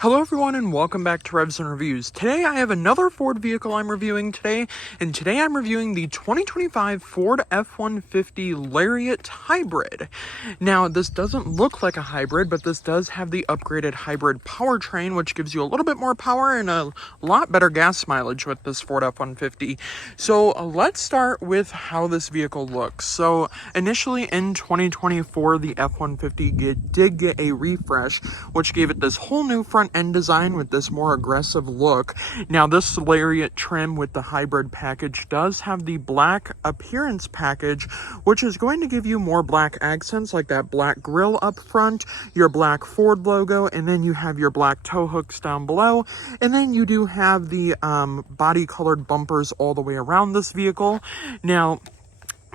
Hello everyone and welcome back to Revs and Reviews. Today I have another Ford vehicle I'm reviewing and today I'm reviewing the 2025 Ford F-150 Lariat Hybrid. Now this doesn't look like a hybrid, but this does have the upgraded hybrid powertrain, which gives you a little bit more power and a lot better gas mileage with this Ford F-150. So let's start with how this vehicle looks. So initially in 2024, the F-150 did get a refresh, which gave it this whole new front end design with this more aggressive look. Now this Lariat trim with the hybrid package does have the black appearance package, which is going to give you more black accents like that black grille up front, your black Ford logo, and then you have your black tow hooks down below, and then you do have the body colored bumpers all the way around this vehicle. Now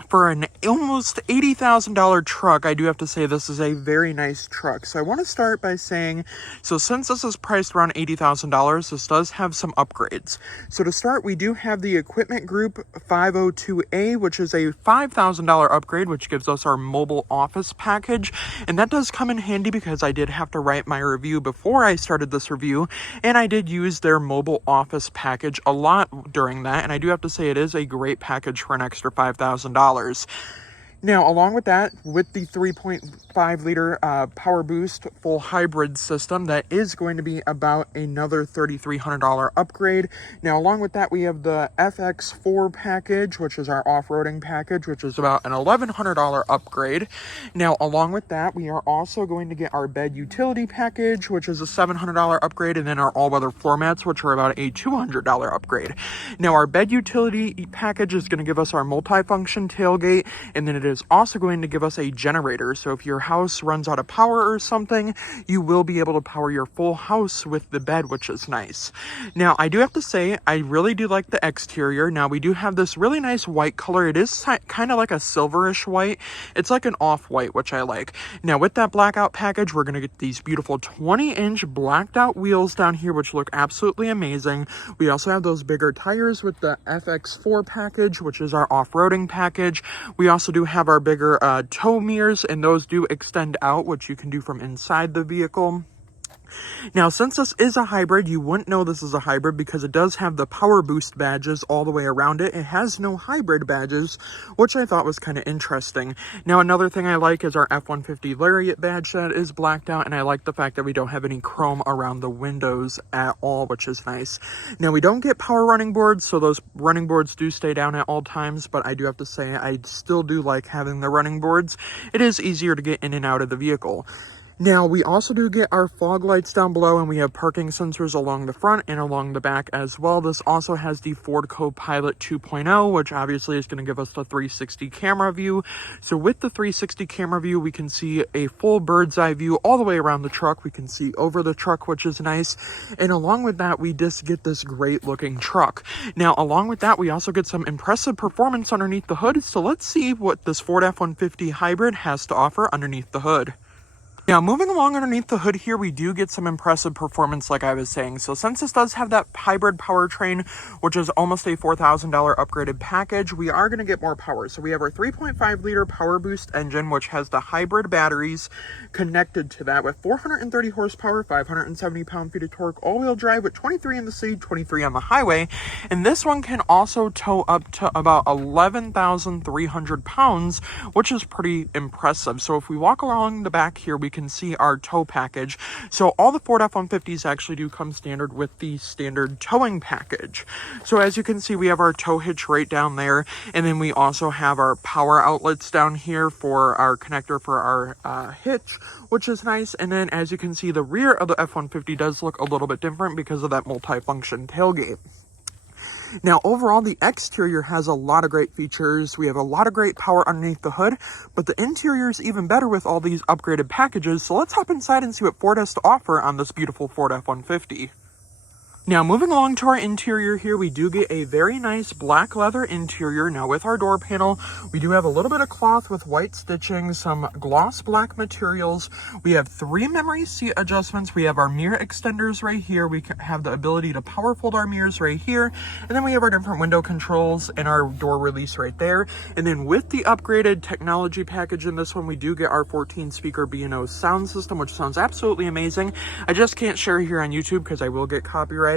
for an almost $80,000 truck, I do have to say this is a very nice truck. So I want to start by saying, so since this is priced around $80,000, this does have some upgrades. So to start, we do have the Equipment Group 502A, which is a $5,000 upgrade, which gives us our mobile office package. And that does come in handy because I did have to write my review before I started this review, and I did use their mobile office package a lot during that. And I do have to say it is a great package for an extra $5,000. Now, along with that, with the 3.5 liter PowerBoost full hybrid system, that is going to be about another $3,300 upgrade. Now, along with that, we have the FX4 package, which is our off-roading package, which is about an $1,100 upgrade. Now, along with that, we are also going to get our bed utility package, which is a $700 upgrade, and then our all-weather floor mats, which are about a $200 upgrade. Now, our bed utility package is going to give us our multifunction tailgate, and then it is also going to give us a generator. So if your house runs out of power or something, you will be able to power your full house with the bed, which is nice. Now, I do have to say, I really do like the exterior. Now, we do have this really nice white color. It is kind of like a silverish white. It's like an off-white, which I like. Now, with that blackout package, we're going to get these beautiful 20-inch blacked out wheels down here, which look absolutely amazing. We also have those bigger tires with the FX4 package, which is our off-roading package. We also do have our bigger tow mirrors, and those do extend out, which you can do from inside the vehicle. Now, since this is a hybrid, you wouldn't know this is a hybrid because it does have the PowerBoost badges all the way around it. It has no hybrid badges, which I thought was kind of interesting. Now, another thing I like is our F-150 Lariat badge that is blacked out, and I like the fact that we don't have any chrome around the windows at all, which is nice. Now, we don't get power running boards, so those running boards do stay down at all times, but I do have to say I still do like having the running boards. It is easier to get in and out of the vehicle. Now, we also do get our fog lights down below, and we have parking sensors along the front and along the back as well. This also has the Ford Co-Pilot 2.0, which obviously is going to give us the 360 camera view. So with the 360 camera view, we can see a full bird's eye view all the way around the truck. We can see over the truck, which is nice. And along with that, we just get this great looking truck. Now, along with that, we also get some impressive performance underneath the hood. So let's see what this Ford F-150 Hybrid has to offer underneath the hood. Now, moving along underneath the hood here, we do get some impressive performance, like I was saying. So since this does have that hybrid powertrain, which is almost a $4,000 upgraded package, we are going to get more power. So we have our 3.5 liter PowerBoost engine, which has the hybrid batteries connected to that with 430 horsepower, 570 pound-feet of torque, all-wheel drive with 23 in the city, 23 on the highway. And this one can also tow up to about 11,300 pounds, which is pretty impressive. So if we walk along the back here, we can see our tow package. So all the Ford F-150s actually do come standard with the standard towing package. So as you can see, we have our tow hitch right down there, and then we also have our power outlets down here for our connector for our hitch, which is nice. And then as you can see, the rear of the F-150 does look a little bit different because of that multi-function tailgate. Now, overall, the exterior has a lot of great features. We have a lot of great power underneath the hood, but the interior is even better with all these upgraded packages. So let's hop inside and see what Ford has to offer on this beautiful Ford F-150. Now, moving along to our interior here, we do get a very nice black leather interior. Now, with our door panel, we do have a little bit of cloth with white stitching, some gloss black materials. We have 3 memory seat adjustments. We have our mirror extenders right here. We have the ability to power fold our mirrors right here. And then we have our different window controls and our door release right there. And then with the upgraded technology package in this one, we do get our 14-speaker B&O sound system, which sounds absolutely amazing. I just can't share here on YouTube because I will get copyrighted.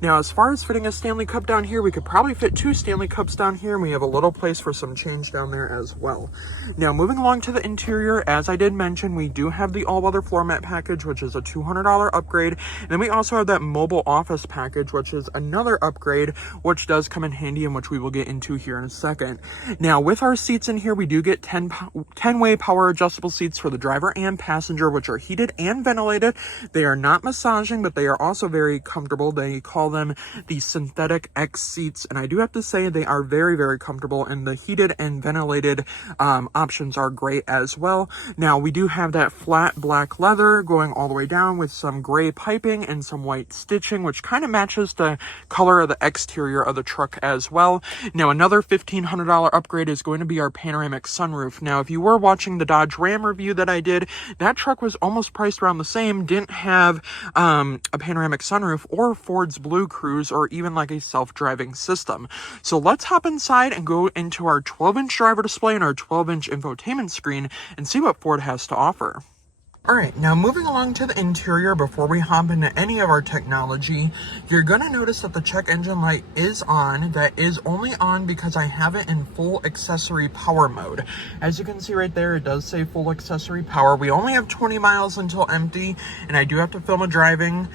Now, as far as fitting a Stanley Cup down here, we could probably fit 2 Stanley Cups down here, and we have a little place for some change down there as well. Now, moving along to the interior, as I did mention, we do have the all-weather floor mat package, which is a $200 upgrade. And then we also have that mobile office package, which is another upgrade, which does come in handy and which we will get into here in a second. Now, with our seats in here, we do get 10-way power adjustable seats for the driver and passenger, which are heated and ventilated. They are not massaging, but they are also very comfortable. They call them the synthetic X seats, and I do have to say they are very, very comfortable, and the heated and ventilated options are great as well. Now, we do have that flat black leather going all the way down with some gray piping and some white stitching, which kind of matches the color of the exterior of the truck as well. Now, another $1,500 upgrade is going to be our panoramic sunroof. Now, if you were watching the Dodge Ram review that I did, that truck was almost priced around the same, didn't have a panoramic sunroof or Ford's Blue Cruise or even like a self-driving system. So let's hop inside and go into our 12-inch driver display and our 12-inch infotainment screen and see what Ford has to offer. Alright, now moving along to the interior, before we hop into any of our technology, you're going to notice that the check engine light is on. That is only on because I have it in full accessory power mode. As you can see right there, it does say full accessory power. We only have 20 miles until empty, and I do have to film a driving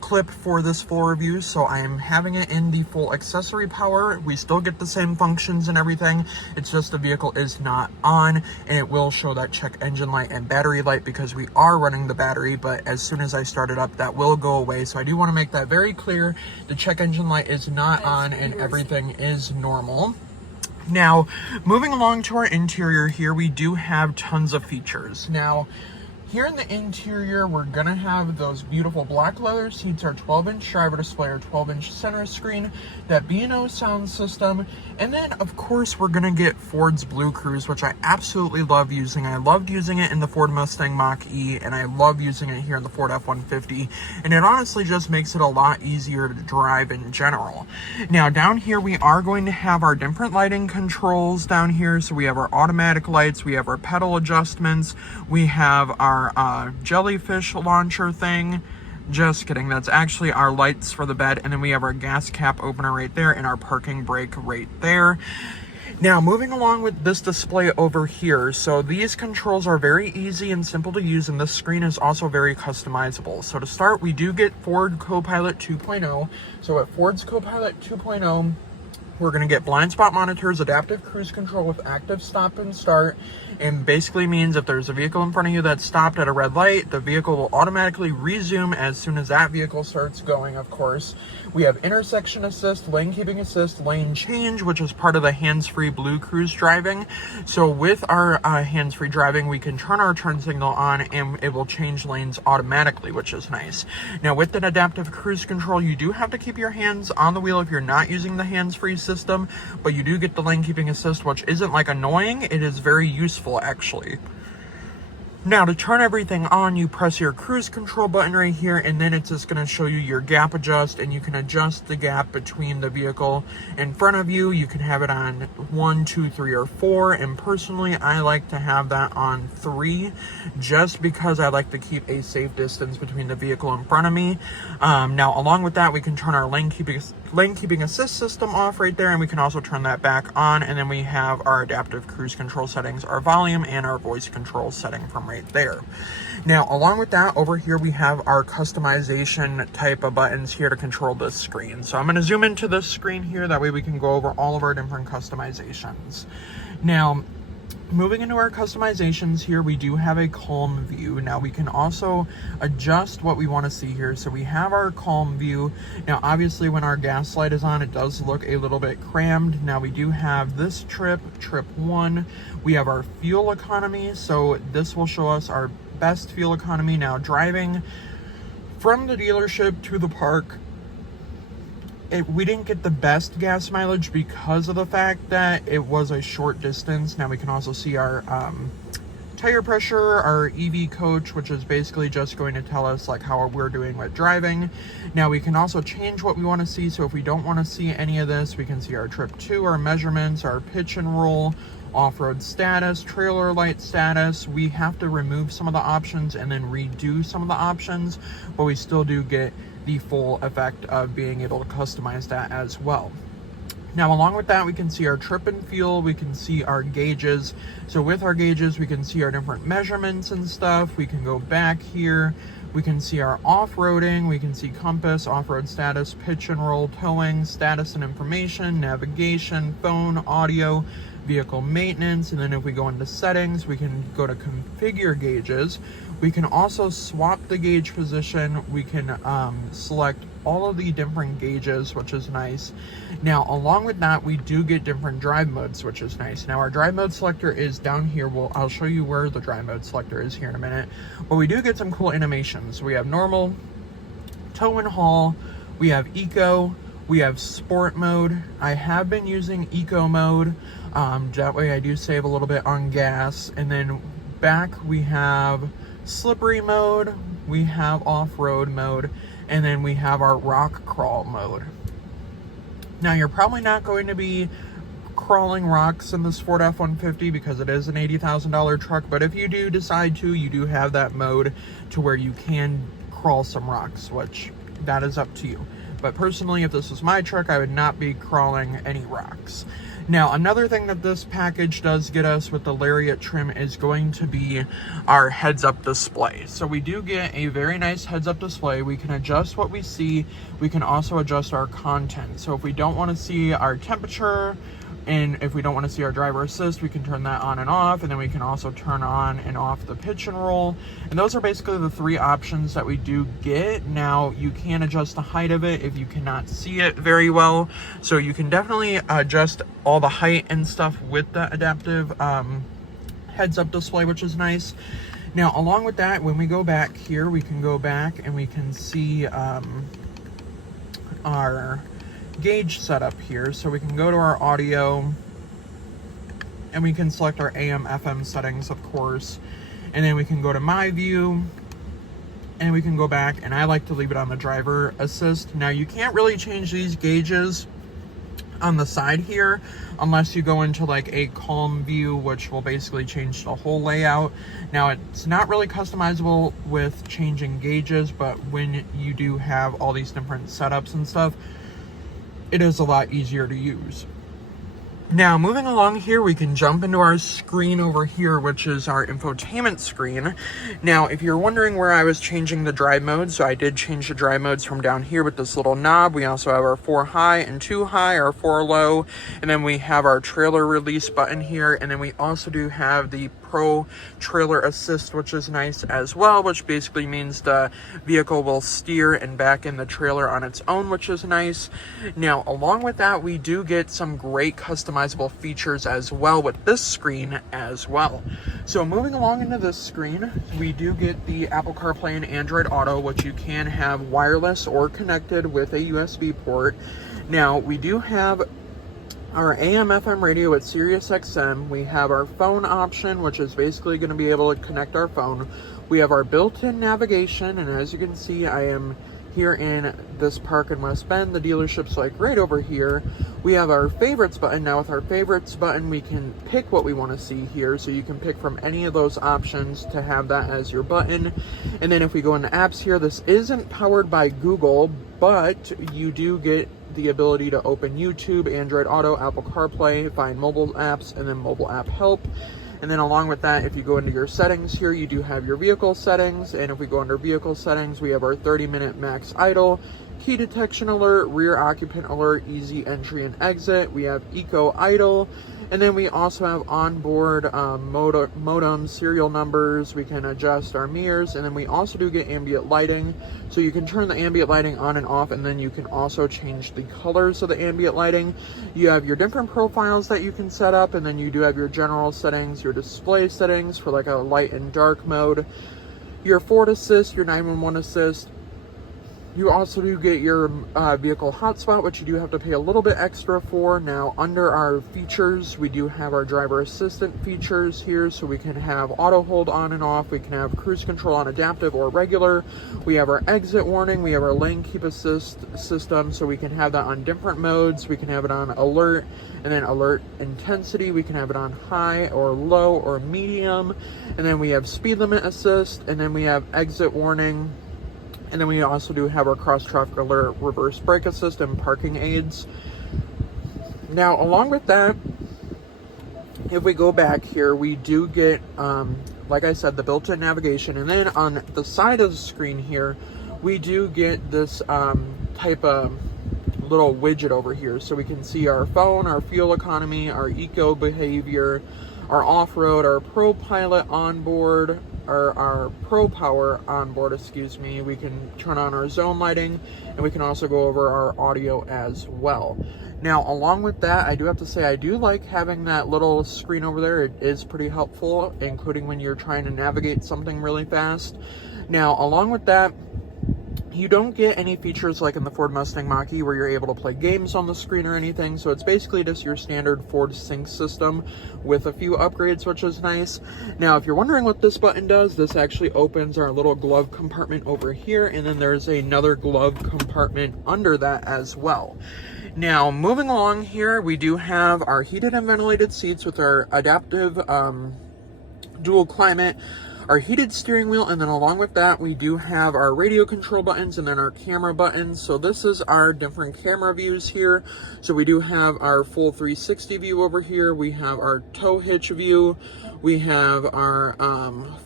clip for this full review, so I am having it in the full accessory power. We still get the same functions and everything. It's just the vehicle is not on, and it will show that check engine light and battery light because we are running the battery, but as soon as I start it up, that will go away. So I do want to make that very clear. The check engine light is not on and everything is normal. Now, moving along to our interior here, we do have tons of features. Now, here in the interior, we're going to have those beautiful black leather seats, our 12-inch driver display, our 12-inch center screen, that B&O sound system, and then, of course, we're going to get Ford's Blue Cruise, which I absolutely love using. I loved using it in the Ford Mustang Mach-E, and I love using it here in the Ford F-150, and it honestly just makes it a lot easier to drive in general. Now, down here, we are going to have our different lighting controls down here. So we have our automatic lights, we have our pedal adjustments, we have our jellyfish launcher thing. Just kidding, that's actually our lights for the bed, and then we have our gas cap opener right there and our parking brake right there. Now, moving along with this display over here, so these controls are very easy and simple to use, and this screen is also very customizable. So to start, we do get Ford Copilot 2.0. So at Ford's Copilot 2.0, we're going to get blind spot monitors, adaptive cruise control with active stop and start, and basically means if there's a vehicle in front of you that's stopped at a red light, the vehicle will automatically resume as soon as that vehicle starts going, of course. We have intersection assist, lane keeping assist, lane change, which is part of the hands-free Blue Cruise driving. So with our hands-free driving, we can turn our turn signal on and it will change lanes automatically, which is nice. Now with that adaptive cruise control, you do have to keep your hands on the wheel if you're not using the hands-free system, but you do get the lane keeping assist, which isn't like annoying, it is very useful actually. Now to turn everything on, you press your cruise control button right here, and then it's just going to show you your gap adjust, and you can adjust the gap between the vehicle in front of you. You can have it on 1, 2, 3, or 4, and personally I like to have that on 3 just because I like to keep a safe distance between the vehicle in front of me. Now along with that, we can turn our lane keeping assist system off right there, and we can also turn that back on, and then we have our adaptive cruise control settings, our volume, and our voice control setting from right there. Now along with that, over here we have our customization type of buttons here to control this screen. So I'm going to zoom into this screen here, that way we can go over all of our different customizations. Now moving into our customizations here, we do have a calm view. Now we can also adjust what we want to see here. So we have our calm view. Now obviously when our gas light is on, it does look a little bit crammed. Now we do have this trip 1. We have our fuel economy. So this will show us our best fuel economy. Now driving from the dealership to the park, we didn't get the best gas mileage because of the fact that it was a short distance. Now we can also see our tire pressure, our EV coach, which is basically just going to tell us like how we're doing with driving. Now we can also change what we want to see. So if we don't want to see any of this, we can see our trip to, our measurements, our pitch and roll, off-road status, trailer light status. We have to remove some of the options and then redo some of the options, but we still do get the full effect of being able to customize that as well. Now, along with that, we can see our trip and fuel, we can see our gauges. So with our gauges, we can see our different measurements and stuff. We can go back here. We can see our off-roading. We can see compass, off-road status, pitch and roll, towing, status and information, navigation, phone, audio, vehicle maintenance. And then if we go into settings, we can go to configure gauges. We can also swap the gauge position. We can select all of the different gauges, which is nice. Now, along with that, we do get different drive modes, which is nice. Now, our drive mode selector is down here. I'll show you where the drive mode selector is here in a minute. But we do get some cool animations. We have normal, tow and haul, we have eco, we have sport mode. I have been using eco mode. That way I do save a little bit on gas. And then back we have slippery mode, we have off-road mode, and then we have our rock crawl mode. Now, you're probably not going to be crawling rocks in this Ford F-150 because it is an $80,000 truck, but if you do decide to, you do have that mode to where you can crawl some rocks, which that is up to you. But personally, if this was my truck, I would not be crawling any rocks. Now, another thing that this package does get us with the Lariat trim is going to be our heads-up display. So we do get a very nice heads-up display. We can adjust what we see. We can also adjust our content. So if we don't want to see our temperature, and if we don't want to see our driver assist, we can turn that on and off, and then we can also turn on and off the pitch and roll. And those are basically the three options that we do get. Now, you can adjust the height of it if you cannot see it very well. So you can definitely adjust all the height and stuff with the adaptive heads-up display, which is nice. Now, along with that, when we go back here, we can go back and we can see our gauge setup here. So we can go to our audio and we can select our AM FM settings, of course, and then we can go to my view and we can go back, and I like to leave it on the driver assist. Now, you can't really change these gauges on the side here unless you go into like a calm view, which will basically change the whole layout. Now, it's not really customizable with changing gauges, but when you do have all these different setups and stuff, it is a lot easier to use. Now, moving along here, we can jump into our screen over here, which is our infotainment screen. Now, if you're wondering where I was changing the drive modes, so I did change the drive modes from down here with this little knob. We also have our 4 high and 2 high, our 4 low, and then we have our trailer release button here, and then we also do have the Pro Trailer Assist, which is nice as well, which basically means the vehicle will steer and back in the trailer on its own, which is nice. Now, along with that, we do get some great customizable features as well with this screen as well. So moving along into this screen, we do get the Apple CarPlay and Android Auto, which you can have wireless or connected with a USB port. Now, we do have our AM FM radio at Sirius XM. We have our phone option, which is basically going to be able to connect our phone. We have our built-in navigation, and as you can see, I am here in this park in West Bend. The dealership's like right over here. We have our favorites button. Now, with our favorites button, we can pick what we want to see here. So you can pick from any of those options to have that as your button. And then if we go into apps here, this isn't powered by Google, but you do get the ability to open YouTube, Android Auto, Apple CarPlay, find mobile apps, and then mobile app help. And then along with that, if you go into your settings here, you do have your vehicle settings. And if we go under vehicle settings, we have our 30-minute max idle, key detection alert, rear occupant alert, easy entry and exit. We have eco idle. And then we also have onboard modem serial numbers. We can adjust our mirrors, and then we also do get ambient lighting. So you can turn the ambient lighting on and off, and then you can also change the colors of the ambient lighting. You have your different profiles that you can set up, and then you do have your general settings, your display settings for like a light and dark mode, your Ford Assist, your 911 Assist, You also do get your vehicle hotspot, which you do have to pay a little bit extra for. Now, under our features, we do have our driver assistant features here, so we can have auto hold on and off. We can have cruise control on adaptive or regular. We have our exit warning. We have our lane keep assist system, so we can have that on different modes. We can have it on alert, and then alert intensity. We can have it on high or low or medium. And then we have speed limit assist, and then we have exit warning. And then we also do have our cross traffic alert, reverse brake assist, and parking aids. Now, along with that, if we go back here, we do get, like I said, the built-in navigation. And then on the side of the screen here, we do get this type of little widget over here. So we can see our phone, our fuel economy, our eco behavior, our off-road, our Pro Pilot onboard, or our Pro Power onboard, excuse me. We can turn on our zone lighting, and we can also go over our audio as well. Now, along with that, I do have to say I do like having that little screen over there. It is pretty helpful, including when you're trying to navigate something really fast. Now, along with that, you don't get any features like in the Ford Mustang Mach-E where you're able to play games on the screen or anything, so it's basically just your standard Ford Sync system with a few upgrades, which is nice. Now, if you're wondering what this button does, this actually opens our little glove compartment over here, and then there's another glove compartment under that as well. Now, moving along here, we do have our heated and ventilated seats with our adaptive dual climate, our heated steering wheel, and then along with that we do have our radio control buttons and then our camera buttons. So this is our different camera views here. So we do have our full 360 view over here, we have our tow hitch view, we have our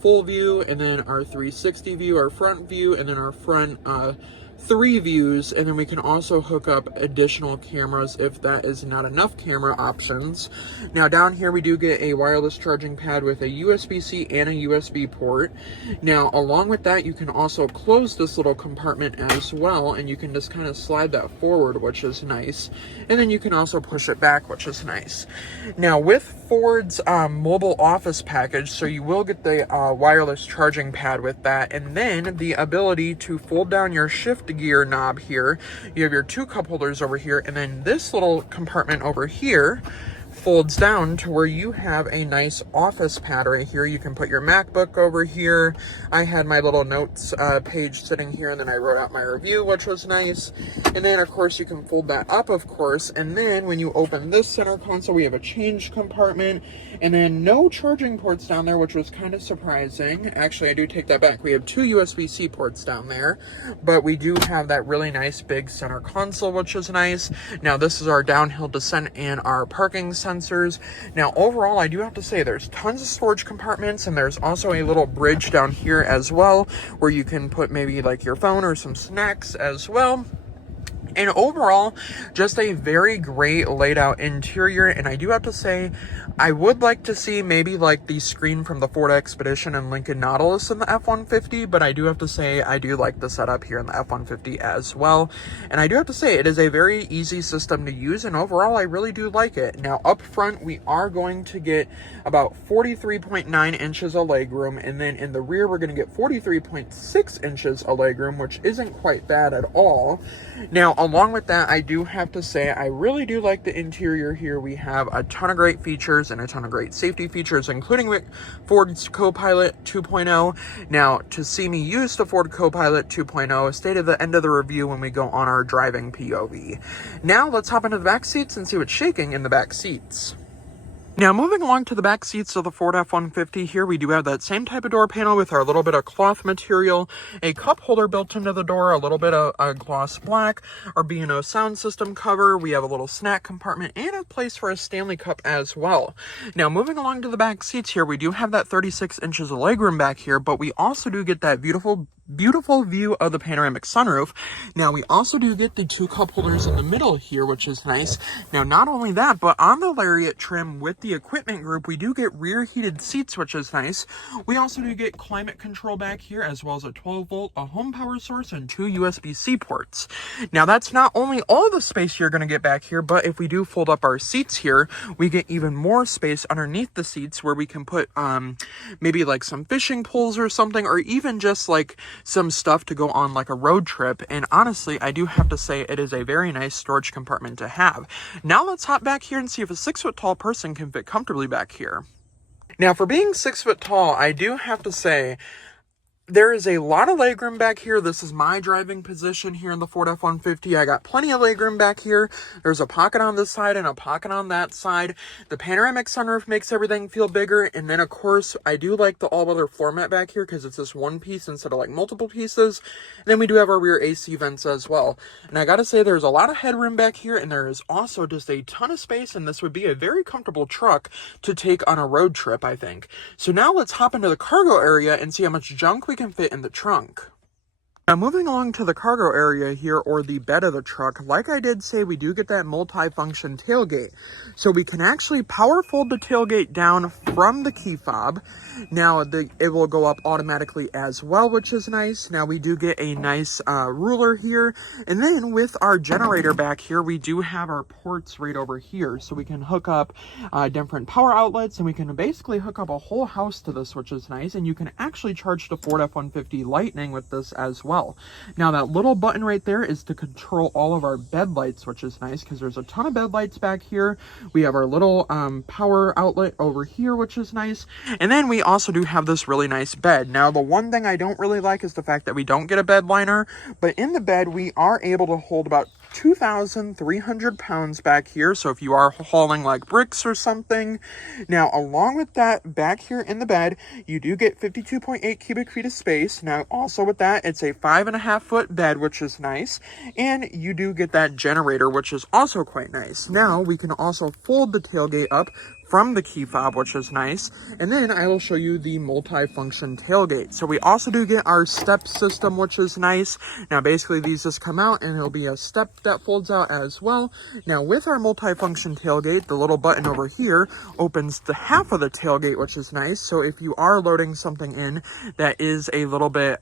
full view, and then our 360 view, our front view, and then our front 3 views, and then we can also hook up additional cameras if that is not enough camera options. Now down here we do get a wireless charging pad with a USB-C and a USB port. Now along with that, you can also close this little compartment as well, and you can just kind of slide that forward, which is nice, and then you can also push it back, which is nice. Now with Ford's mobile office package, so you will get the wireless charging pad with that, and then the ability to fold down your shift gear knob here. You have your 2 cup holders over here, and then this little compartment over here folds down to where you have a nice office pad right here. You can put your MacBook over here. I had my little notes page sitting here, and then I wrote out my review, which was nice. And then of course you can fold that up, of course, and then when you open this center console, we have a change compartment, and then no charging ports down there, which was kind of surprising. Actually, I do take that back. We have 2 USB-C ports down there, but we do have that really nice big center console, which is nice. Now this is our downhill descent and our parking sensors. Now overall, I do have to say there's tons of storage compartments, and there's also a little bridge down here as well where you can put maybe like your phone or some snacks as well. And overall, just a very great laid out interior. And I do have to say, I would like to see maybe like the screen from the Ford Expedition and Lincoln Nautilus in the F-150, but I do have to say I do like the setup here in the F-150 as well. And I do have to say it is a very easy system to use, and overall I really do like it. Now up front, we are going to get about 43.9 inches of legroom, and then in the rear we're going to get 43.6 inches of legroom, which isn't quite bad at all. Now along with that, I do have to say I really do like the interior here. We have a ton of great features and a ton of great safety features, including Ford's Copilot 2.0. Now, to see me use the Ford Copilot 2.0, stay to the end of the review when we go on our driving POV. Now, let's hop into the back seats and see what's shaking in the back seats. Now, moving along to the back seats of the Ford F-150, here we do have that same type of door panel with our little bit of cloth material, a cup holder built into the door, a little bit of gloss black, our B&O sound system cover, we have a little snack compartment, and a place for a Stanley Cup as well. Now, moving along to the back seats here, we do have that 36 inches of legroom back here, but we also do get that beautiful view of the panoramic sunroof. Now, we also do get the 2 cup holders in the middle here, which is nice. Now, not only that, but on the Lariat trim with the equipment group, we do get rear heated seats, which is nice. We also do get climate control back here, as well as a 12 volt, a home power source, and 2 USB-C ports. Now, that's not only all the space you're going to get back here, but if we do fold up our seats here, we get even more space underneath the seats where we can put maybe like some fishing poles or something, or even just like some stuff to go on like a road trip. And honestly, I do have to say it is a very nice storage compartment to have. Now let's hop back here and see if a 6-foot tall person can fit comfortably back here. Now, for being 6 foot tall, I do have to say there is a lot of legroom back here. This is my driving position here in the Ford F-150. I got plenty of legroom back here. There's a pocket on this side and a pocket on that side. The panoramic sunroof makes everything feel bigger. And then, of course, I do like the all-weather floor mat back here because it's just one piece instead of like multiple pieces. And then we do have our rear AC vents as well. And I gotta say, there's a lot of headroom back here, and there is also just a ton of space, and this would be a very comfortable truck to take on a road trip, I think. So now let's hop into the cargo area and see how much junk we can fit in the trunk. Now, moving along to the cargo area here, or the bed of the truck, like I did say, we do get that multi-function tailgate. So we can actually power fold the tailgate down from the key fob. Now, it will go up automatically as well, which is nice. Now, we do get a nice ruler here. And then with our generator back here, we do have our ports right over here. So we can hook up different power outlets, and we can basically hook up a whole house to this, which is nice. And you can actually charge the Ford F-150 Lightning with this as well. Now, that little button right there is to control all of our bed lights, which is nice because there's a ton of bed lights back here. We have our little power outlet over here, which is nice. And then we also do have this really nice bed. Now, the one thing I don't really like is the fact that we don't get a bed liner, but in the bed, we are able to hold about 2,300 pounds back here. So if you are hauling like bricks or something. Now, along with that, back here in the bed, you do get 52.8 cubic feet of space. Now, also with that, it's a 5.5 foot bed, which is nice. And you do get that generator, which is also quite nice. Now, we can also fold the tailgate up from the key fob, which is nice. And then I will show you the multi-function tailgate. So we also do get our step system, which is nice. Now, basically, these just come out and it'll be a step that folds out as well. Now, with our multi-function tailgate, the little button over here opens the half of the tailgate, which is nice. So if you are loading something in that is a little bit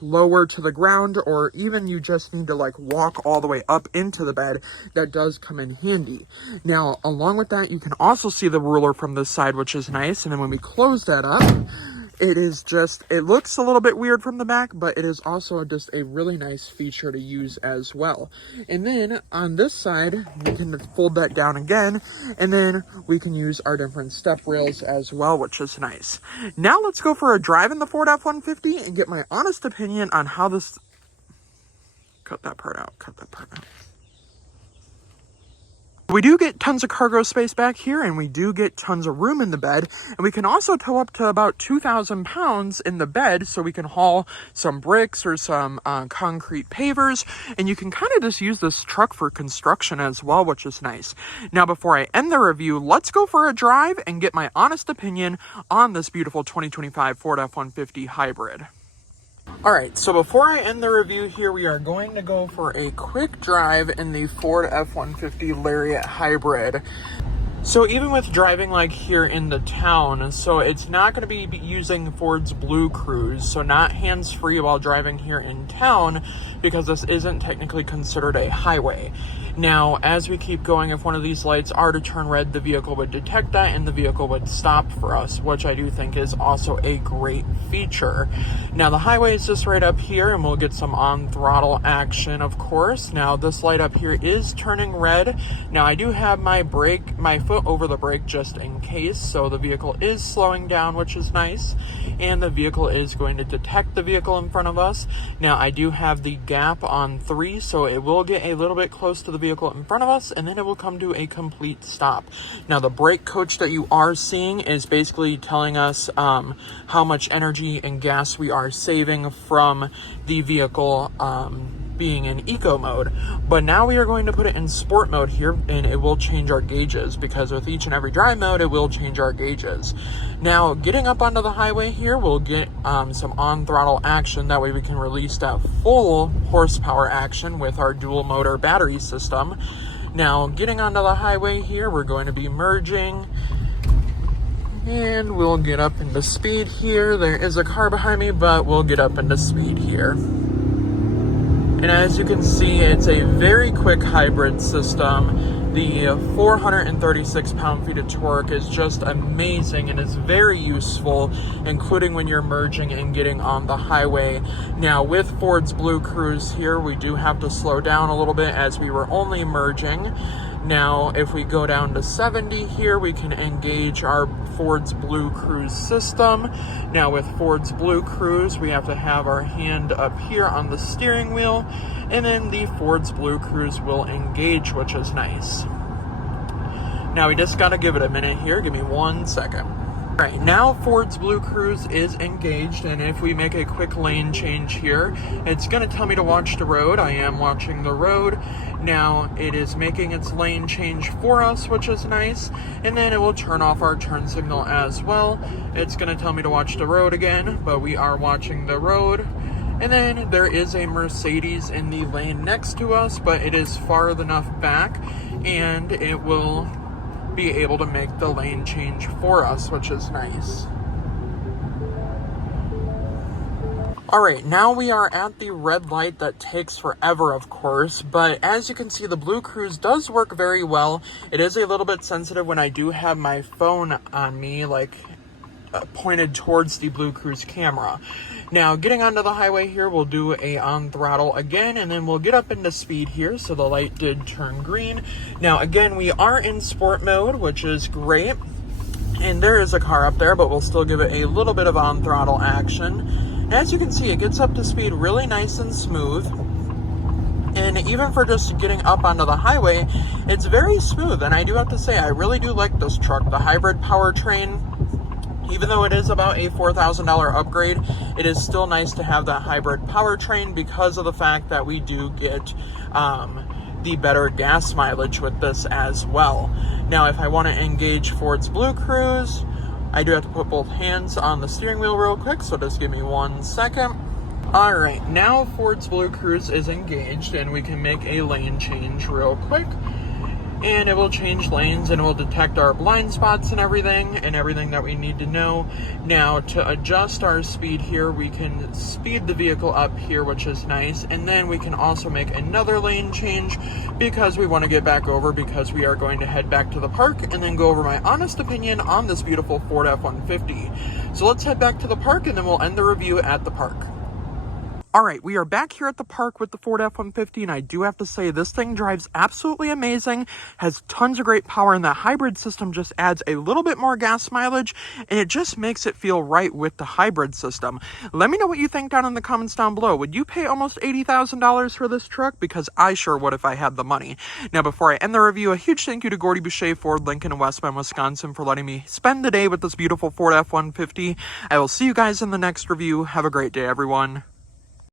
lower to the ground, or even you just need to like walk all the way up into the bed, that does come in handy. Now, along with that, you can also see the ruler from this side, which is nice. And then when we close that up, it looks a little bit weird from the back, but it is also just a really nice feature to use as well. And then on this side, we can fold that down again, and then we can use our different step rails as well, which is nice. Now let's go for a drive in the Ford F-150 and get my honest opinion on how this... Cut that part out. We do get tons of cargo space back here, and we do get tons of room in the bed, and we can also tow up to about 2,000 pounds in the bed, so we can haul some bricks or some concrete pavers, and you can kind of just use this truck for construction as well, which is nice. Now, before I end the review, let's go for a drive and get my honest opinion on this beautiful 2025 Ford F-150 Hybrid. Alright, so before I end the review here, we are going to go for a quick drive in the Ford F-150 Lariat Hybrid. So even with driving like here in the town, so it's not going to be using Ford's Blue Cruise, so not hands-free while driving here in town, because this isn't technically considered a highway. Now, as we keep going, if one of these lights are to turn red, the vehicle would detect that and the vehicle would stop for us, which I do think is also a great feature. Now, the highway is just right up here, and we'll get some on-throttle action, of course. Now, this light up here is turning red. Now, I do have my foot over the brake just in case, so the vehicle is slowing down, which is nice, and the vehicle is going to detect the vehicle in front of us. Now, I do have the gap on 3, so it will get a little bit close to the vehicle in front of us, and then it will come to a complete stop. Now, the brake coach that you are seeing is basically telling us how much energy and gas we are saving from the vehicle being in eco mode. But now we are going to put it in sport mode here, and it will change our gauges, because with each and every drive mode, it will change our gauges. Now, getting up onto the highway here, we'll get some on-throttle action. That way we can release that full horsepower action with our dual motor battery system. Now, getting onto the highway here, we're going to be merging, and we'll get up into speed here. There is a car behind me, but we'll get up into speed here. And as you can see, it's a very quick hybrid system. the 436 pound-feet of torque is just amazing and is very useful, including when you're merging and getting on the highway. Now, with Ford's Blue Cruise here, we do have to slow down a little bit as we were only merging. Now, if we go down to 70 here, we can engage our Ford's Blue Cruise system. Now, with Ford's Blue Cruise, we have to have our hand up here on the steering wheel, and then the Ford's Blue Cruise will engage, which is nice. Now, we just gotta give it a minute here. Give me 1 second. All right, now Ford's Blue Cruise is engaged, and if we make a quick lane change here, it's going to tell me to watch the road. I am watching the road. Now it is making its lane change for us, which is nice, and then it will turn off our turn signal as well. It's going to tell me to watch the road again, but we are watching the road. And then there is a Mercedes in the lane next to us, but it is far enough back, and it will be able to make the lane change for us, which is nice. All right, now we are at the red light that takes forever, of course, but as you can see, the Blue Cruise does work very well. It is a little bit sensitive when I do have my phone on me, like pointed towards the Blue Cruise camera. Now, getting onto the highway here, we'll do a on throttle again, and then we'll get up into speed here. So the light did turn green. Now, again, we are in sport mode, which is great. And there is a car up there, but we'll still give it a little bit of on throttle action. As you can see, it gets up to speed really nice and smooth. And even for just getting up onto the highway, it's very smooth. And I do have to say, I really do like this truck. The hybrid powertrain, even though it is about a $4,000 upgrade, it is still nice to have that hybrid powertrain because of the fact that we do get the better gas mileage with this as well. Now, if I want to engage Ford's Blue Cruise, I do have to put both hands on the steering wheel real quick, so just give me 1 second. All right, now Ford's Blue Cruise is engaged, and we can make a lane change real quick. And it will change lanes, and it will detect our blind spots and everything that we need to know. Now, to adjust our speed here, we can speed the vehicle up here, which is nice. And then we can also make another lane change because we want to get back over, because we are going to head back to the park and then go over my honest opinion on this beautiful Ford F-150. So let's head back to the park, and then we'll end the review at the park. All right, we are back here at the park with the Ford F-150, and I do have to say this thing drives absolutely amazing, has tons of great power, and that hybrid system just adds a little bit more gas mileage, and it just makes it feel right with the hybrid system. Let me know what you think down in the comments down below. Would you pay almost $80,000 for this truck? Because I sure would if I had the money. Now, before I end the review, a huge thank you to Gordie, Boucher, Ford, Lincoln, and West Bend, Wisconsin for letting me spend the day with this beautiful Ford F-150. I will see you guys in the next review. Have a great day, everyone.